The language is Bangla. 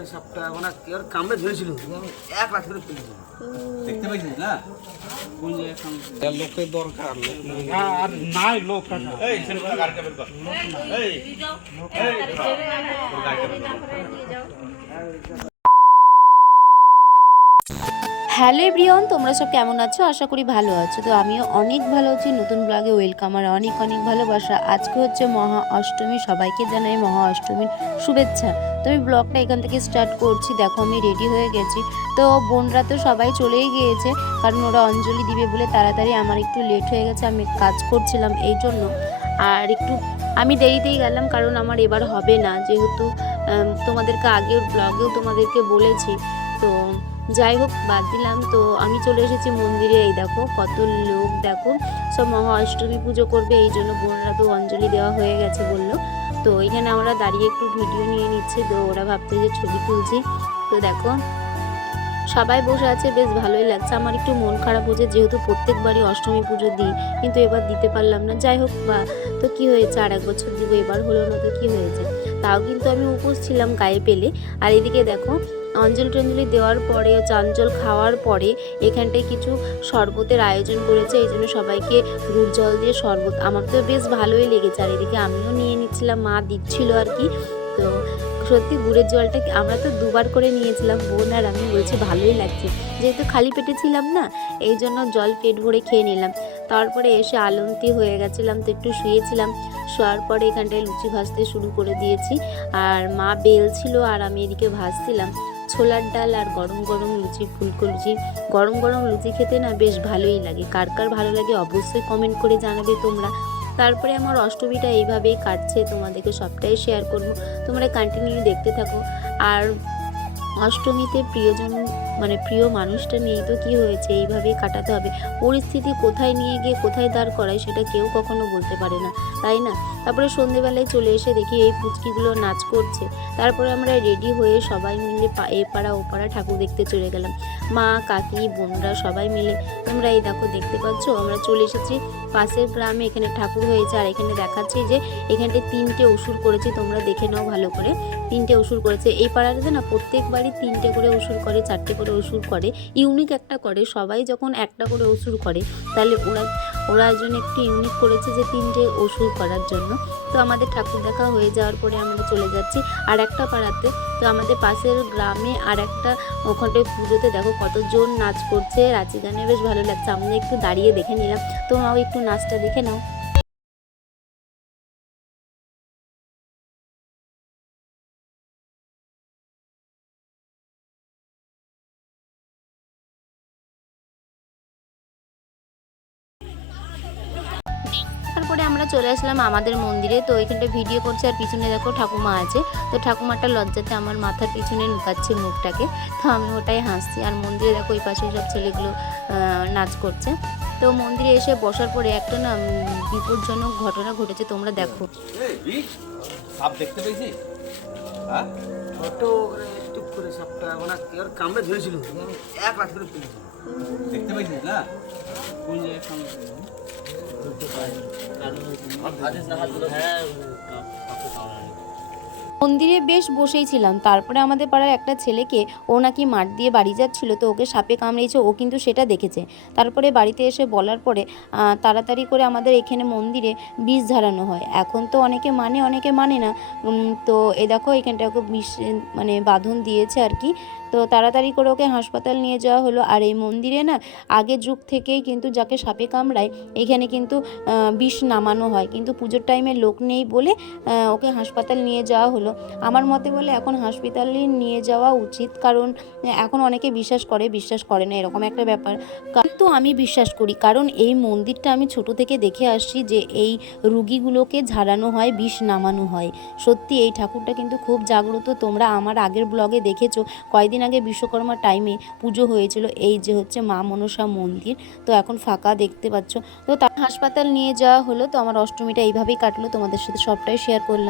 করে সাপটা মানে আর কামড়ে ধরেছিল, আমি এক রাত করে ফেলেছি। দেখতে পাইছিস না কোন জায়গায় লোকের দরকার, আর নাই লোক এই ছেলে গাড়িটা বের কর, এই হ্যালো এভরিওয়ান, তোমরা সব কেমন আছো? আশা করি ভালো আছো। তো আমিও অনেক ভালো আছি। নতুন ব্লগে ওয়েলকাম আর অনেক অনেক ভালোবাসা। আজকে হচ্ছে মহা অষ্টমী, সবাইকে জানাই মহা অষ্টমীর শুভেচ্ছা। তো আমি ব্লগটা এখান থেকে স্টার্ট করছি। দেখো আমি রেডি হয়ে গেছি। তো বোনরা তো সবাই চলেই গিয়েছে, কারণ ওরা অঞ্জলি দিবে বলে তাড়াতাড়ি। আমার একটু লেট হয়ে গেছে, আমি কাজ করছিলাম এই জন্য। আর একটু আমি দেরিতেই গেলাম, কারণ আমার এবার হবে না, যেহেতু তোমাদেরকে আগের ব্লগেও তোমাদেরকে বলেছি। তো যাই হোক, বাদ দিলাম। তো আমি চলে এসেছি মন্দিরে। এই দেখো কত লোক, দেখো সব মহা অষ্টমী পুজো করবে, এই জন্য বোনরা তো অঞ্জলি দেওয়া হয়ে গেছে বললো। তো এখানে আমরা দাঁড়িয়ে একটু ভিডিও নিয়ে নিচ্ছি। তো ওরা ভাবছে যে ছবি তুলছি। তো দেখো সবাই বসে আছে, বেশ ভালোই লাগছে। আমার একটু মন খারাপ হচ্ছে, যেহেতু প্রত্যেকবারই অষ্টমী পুজো দিই, কিন্তু এবার দিতে পারলাম না। যাই হোক, বা তো কি হয়েছে, আর এক বছর দিব, এবার হলো না তো কি হয়েছে। তাও কিন্তু আমি উপোস ছিলাম গায়ে পেলে। আর এদিকে দেখো অঞ্জলি টঞ্জলি দেওয়ার পরে, চাঞ্চল খাওয়ার পরে এখানটায় কিছু শরবতের আয়োজন করেছে, এই জন্য সবাইকে গুড় জল দিয়ে শরবত, আমার তো বেশ ভালোই লেগেছে। আর এদিকে আমিও নিয়ে নিচ্ছিলাম, মা দিচ্ছিল আর কি। তো সত্যি গুড়ের জলটা আমরা তো দুবার করে নিয়েছিলাম বোন আর আমি, বলছি ভালোই লাগছে, যেহেতু খালি পেটে ছিলাম না, এই জন্য জল পেট ভরে খেয়ে নিলাম। তারপরে এসে আলন্তি হয়ে গেছিলাম, তো একটু শুয়েছিলাম। শোয়ার পরে এখানটায় লুচি ভাজতে শুরু করে দিয়েছি। আর মা বেলছিল আর আমি এদিকে ভাজছিলাম ছোলার ডাল আর গরম গরম লুচি, ফুলকো লুচি। গরম গরম লুচি খেতে না বেশ ভালোই লাগে। কার কার ভালো লাগে অবশ্যই কমেন্ট করে জানাবে তোমরা। তারপরে আমার অষ্টমীটা এইভাবেই কাটছে, তোমাদেরকে সবটাই শেয়ার করবো, তোমরা কন্টিনিউ দেখতে থাকো। আর অষ্টমীতে প্রিয়জন মানে প্রিয় মানুষটা নেই তো কি হয়েছে, এইভাবেই কাটাতে হবে। পরিস্থিতি কোথায় নিয়ে গিয়ে কোথায় দাঁড় করায় সেটা কেউ কখনো বলতে পারে না, তাই না? তারপরে সন্ধেবেলায় চলে এসে দেখি এই পুচকিগুলো নাচ করছে। তারপরে আমরা রেডি হয়ে সবাই মিলে এ পাড়া ও পাড়া ঠাকুর দেখতে চলে গেলাম, মা কাকি বোনরা সবাই মিলে। তোমরা এই দেখো দেখতে পাচ্ছ, আমরা চলে এসেছি পাশের গ্রামে। এখানে ঠাকুর হয়েছে, আর এখানে দেখাচ্ছি যে এখানটায় 3টে অসুর করেছে, তোমরা দেখে নাও ভালো করে। 3টে অসুর করেছে। এই পাড়াটাতে না প্রত্যেকবারই 3টে করে অসুর করে, 4টে করে অসুর করে, ইউনিক একটা করে। সবাই যখন একটা করে অসুর করে, তাহলে ওরা একজন একটু ইউনিক করেছে যে 3টে অসুর করার জন্য। তো আমাদের ঠাকুর দেখা হয়ে যাওয়ার পরে আমরা চলে যাচ্ছি আর একটা পাড়াতে। তো আমাদের পাশের গ্রামে আর একটা ওখানটায় পুজোতে দেখো কতজন নাচ করছে, রাঁচি গানে, বেশ ভালো লাগছে। আমরা একটু দাঁড়িয়ে দেখে নিলাম, তোমরাও একটু নাচটা দেখে নাও। তারপরে আমরা চলে আসলাম আমাদের মন্দিরে। তো এখানটা ভিডিও করছে আর পিছনে দেখো ঠাকুমা আছে। তো ঠাকুমাটা লজ্জাতে আমার মাথার পিছনে লুকাচ্ছে মুখটাকে, তো আমি ওটাই হাসছি। আর মন্দিরে দেখো ওই পাশে সব ছেলেগুলো নাচ করছে। তো মন্দিরে এসে বসার পরে একটা না বিপজ্জনক ঘটনা ঘটেছে, তোমরা দেখো। সাপ দেখতে পেয়েছিস? হ্যাঁ, ছোট টুক করে সাপটা মানে আর কামড়ে ধরেছিল, আমি এক রাত করে ফেলেছি। দেখতে পাইছিস না কোন জায়গায় মন্দিরে বেশ বসেই ছিলাম। তারপরে আমাদের পাড়ার একটা ছেলেকে, ও নাকি মাঠ দিয়ে বাড়ি যাচ্ছিল, তো ওকে সাপে কামড়েছে, ও কিন্তু সেটা দেখেছে। তারপরে বাড়িতে এসে বলার পরে তাড়াতাড়ি করে আমাদের এখানে মন্দিরে বিষ ঝাড়ানো হয়। এখন তো অনেকে মানে অনেকে মানে না। তো এ দেখো এখানটা ওকে বিষ মানে বাঁধন দিয়েছে আর কি। তো তাড়াতাড়ি করে ওকে হাসপাতাল নিয়ে যাওয়া হলো। আর এই মন্দিরে না আগের যুগ থেকেই কিন্তু যাকে সাপে কামড়ায় এখানে কিন্তু বিষ নামানো হয়, কিন্তু পুজোর টাইমে লোক নেই বলে ওকে হাসপাতাল নিয়ে যাওয়া হলো। আমার মতে বলে এখন হাসপাতালে নিয়ে যাওয়া উচিত, কারণ এখন অনেকে বিশ্বাস করে বিশ্বাস করে না, এরকম একটা ব্যাপার। কিন্তু আমি বিশ্বাস করি, কারণ এই মন্দিরটা আমি ছোট থেকে দেখে আসছি যে এই রুগীগুলোকে ঝাড়ানো হয়, বিষ নামানো হয়। সত্যি এই ঠাকুরটা কিন্তু খুব জাগ্রত। তোমরা আমার আগের ব্লগে দেখেছো, কয়েকদিন আগে বিশ্বকর্মা টাইমে পুজো হয়েছিল এই যে হচ্ছে মা মনসা মন্দির। তো এখন ফাঁকা দেখতে পাচ্ছ। তো তার হাসপাতাল নিয়ে যাওয়া হলো। তো আমার অষ্টমীটা এইভাবেই কাটলো, তোমাদের সাথে সবটাই শেয়ার করলাম।